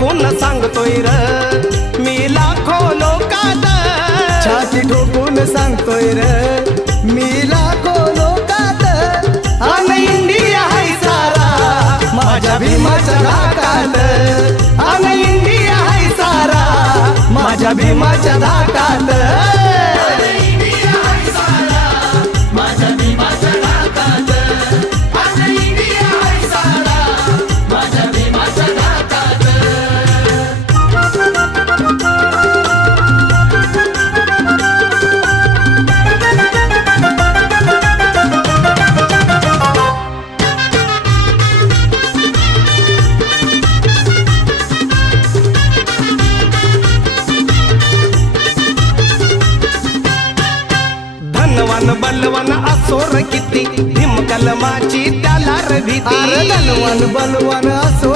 ठोकून सांगतोय र मी लाखो लोकात, छाती ठोकून सांगतोय र मी लाखो लोकात, अन इंडिया हाय सारा माझ्या भीमाच्या धाकात, अन इंडिया हाय सारा माझ्या भीमाच्या धाकात. धनवान बलवान असोर किती भीम कलमाची त्याला र भीती. धनवान बलवान असो